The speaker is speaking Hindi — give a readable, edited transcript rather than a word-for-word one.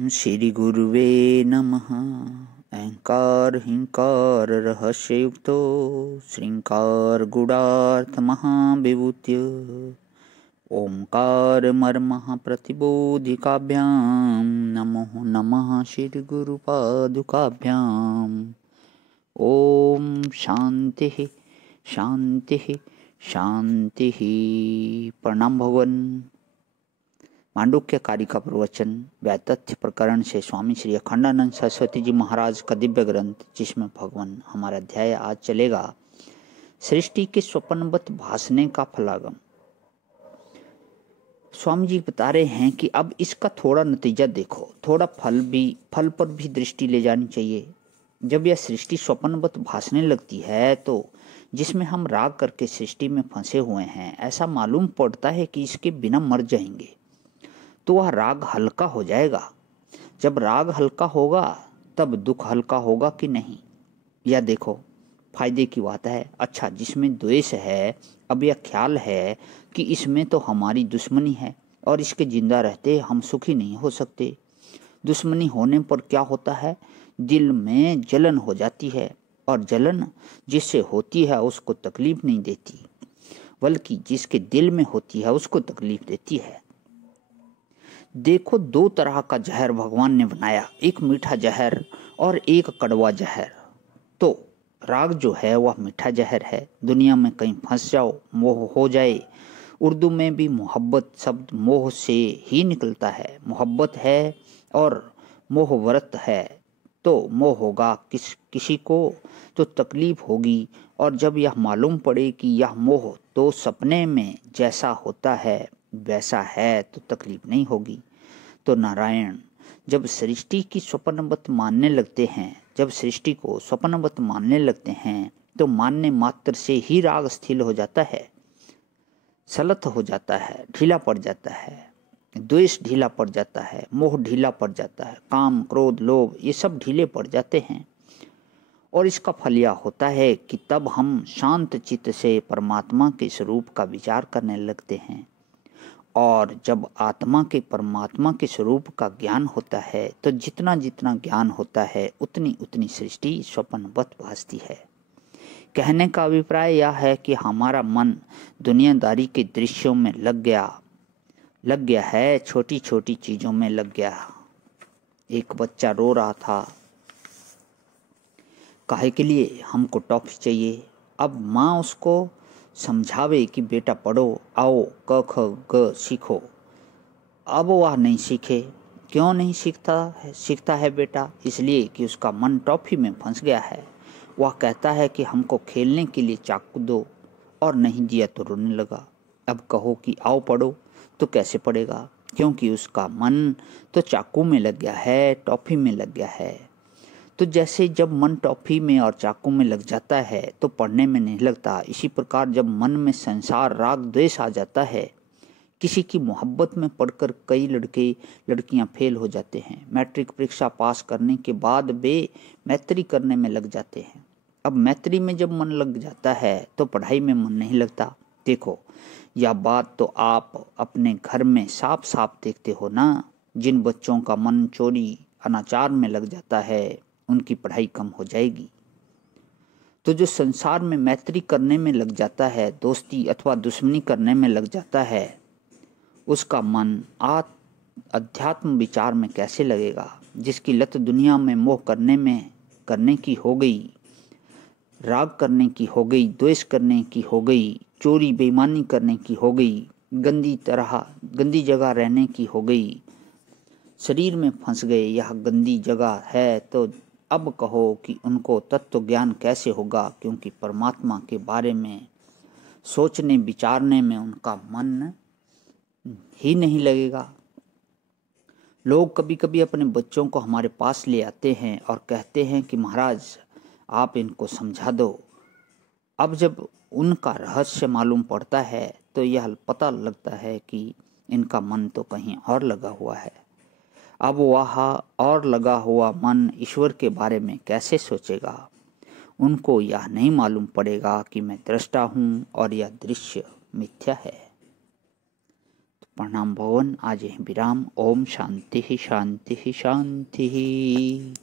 श्री गुरुवे नमः। अहंकार हिंकार रहस्ययुक्तो श्रृंकार गुणार्थ महाविभूत्य ओंकार मर्मः प्रतिबोधिकाभ्यां नमो नमः श्री गुरुपादुकाभ्यां। ओम शांति शांति शांति। प्रणाम भगवान। मांडुक्य कारिका प्रवचन व्यातथ्य प्रकरण से स्वामी श्री अखंडानंद सरस्वती जी महाराज का दिव्य ग्रंथ, जिसमें भगवान हमारा अध्याय आज चलेगा सृष्टि के स्वप्नवत भासने का फलागम। स्वामी जी बता रहे हैं कि अब इसका थोड़ा नतीजा देखो, थोड़ा फल पर भी दृष्टि ले जानी चाहिए। जब यह सृष्टि स्वप्नवत भासने लगती है तो जिसमें हम राग करके सृष्टि में फंसे हुए हैं, ऐसा मालूम पड़ता है कि इसके बिना मर जाएंगे, तो वह राग हल्का हो जाएगा। जब राग हल्का होगा तब दुख हल्का होगा कि नहीं, यह देखो फायदे की बात है। अच्छा, जिसमें द्वेष है, अब यह ख्याल है कि इसमें तो हमारी दुश्मनी है और इसके जिंदा रहते हम सुखी नहीं हो सकते। दुश्मनी होने पर क्या होता है, दिल में जलन हो जाती है, और जलन जिससे होती है उसको तकलीफ नहीं देती, बल्कि जिसके दिल में होती है उसको तकलीफ देती है। देखो, दो तरह का जहर भगवान ने बनाया, एक मीठा जहर और एक कड़वा जहर। तो राग जो है वह मीठा जहर है। दुनिया में कहीं फंस जाओ, मोह हो जाए। उर्दू में भी मोहब्बत शब्द मोह से ही निकलता है। मोहब्बत है और मोह व्रत है, तो मोह होगा किसी को तो तकलीफ होगी, और जब यह मालूम पड़े कि यह मोह तो सपने में जैसा होता है वैसा है तो तकलीफ नहीं होगी। तो नारायण जब सृष्टि की स्वप्नवत मानने लगते हैं, जब सृष्टि को स्वप्नवत मानने लगते हैं, तो मानने मात्र से ही राग स्थिर हो जाता है, सलत हो जाता है, ढीला पड़ जाता है। द्वेष ढीला पड़ जाता है, मोह ढीला पड़ जाता है, काम क्रोध लोभ ये सब ढीले पड़ जाते हैं। और इसका फल यह होता है कि तब हम शांत चित्त से परमात्मा के स्वरूप का विचार करने लगते हैं। और जब आत्मा के परमात्मा के स्वरूप का ज्ञान होता है, तो जितना जितना ज्ञान होता है उतनी उतनी सृष्टि स्वप्नवत भासती है। कहने का अभिप्राय यह है कि हमारा मन दुनियादारी के दृश्यों में लग गया है, छोटी छोटी चीजों में लग गया। एक बच्चा रो रहा था, काहे के लिए, हमको टॉफी चाहिए। अब माँ उसको समझावे कि बेटा पढ़ो, आओ क ख ग सीखो। अब वह नहीं सीखे। क्यों नहीं सीखता है बेटा? इसलिए कि उसका मन टॉफी में फंस गया है। वह कहता है कि हमको खेलने के लिए चाकू दो, और नहीं दिया तो रोने लगा। अब कहो कि आओ पढ़ो, तो कैसे पढ़ेगा? क्योंकि उसका मन तो चाकू में लग गया है, टॉफी में लग गया है। तो जैसे जब मन टॉफी में और चाकू में लग जाता है तो पढ़ने में नहीं लगता, इसी प्रकार जब मन में संसार राग द्वेष आ जाता है, किसी की मोहब्बत में पढ़कर कई लड़के लड़कियां फेल हो जाते हैं। मैट्रिक परीक्षा पास करने के बाद वे मैत्री करने में लग जाते हैं। अब मैत्री में जब मन लग जाता है तो पढ़ाई में मन नहीं लगता। देखो, यह बात तो आप अपने घर में साफ साफ देखते हो ना। जिन बच्चों का मन चोरी अनाचार में लग जाता है, उनकी पढ़ाई कम हो जाएगी। तो जो संसार में मैत्री करने में लग जाता है, दोस्ती अथवा दुश्मनी करने में लग जाता है, उसका मन अध्यात्म विचार में कैसे लगेगा? जिसकी लत दुनिया में मोह करने की हो गई, राग करने की हो गई, द्वेष करने की हो गई, चोरी बेईमानी करने की हो गई, गंदी जगह रहने की हो गई, शरीर में फंस गए, यह गंदी जगह है, तो अब कहो कि उनको तत्व ज्ञान कैसे होगा? क्योंकि परमात्मा के बारे में सोचने विचारने में उनका मन ही नहीं लगेगा। लोग कभी कभी अपने बच्चों को हमारे पास ले आते हैं और कहते हैं कि महाराज आप इनको समझा दो। अब जब उनका रहस्य मालूम पड़ता है तो यह पता लगता है कि इनका मन तो कहीं और लगा हुआ है। अब वह और लगा हुआ मन ईश्वर के बारे में कैसे सोचेगा? उनको यह नहीं मालूम पड़ेगा कि मैं दृष्टा हूँ और यह दृश्य मिथ्या है। प्रणाम भवन। आज यहीं विराम। ओम शांति शांति शांति।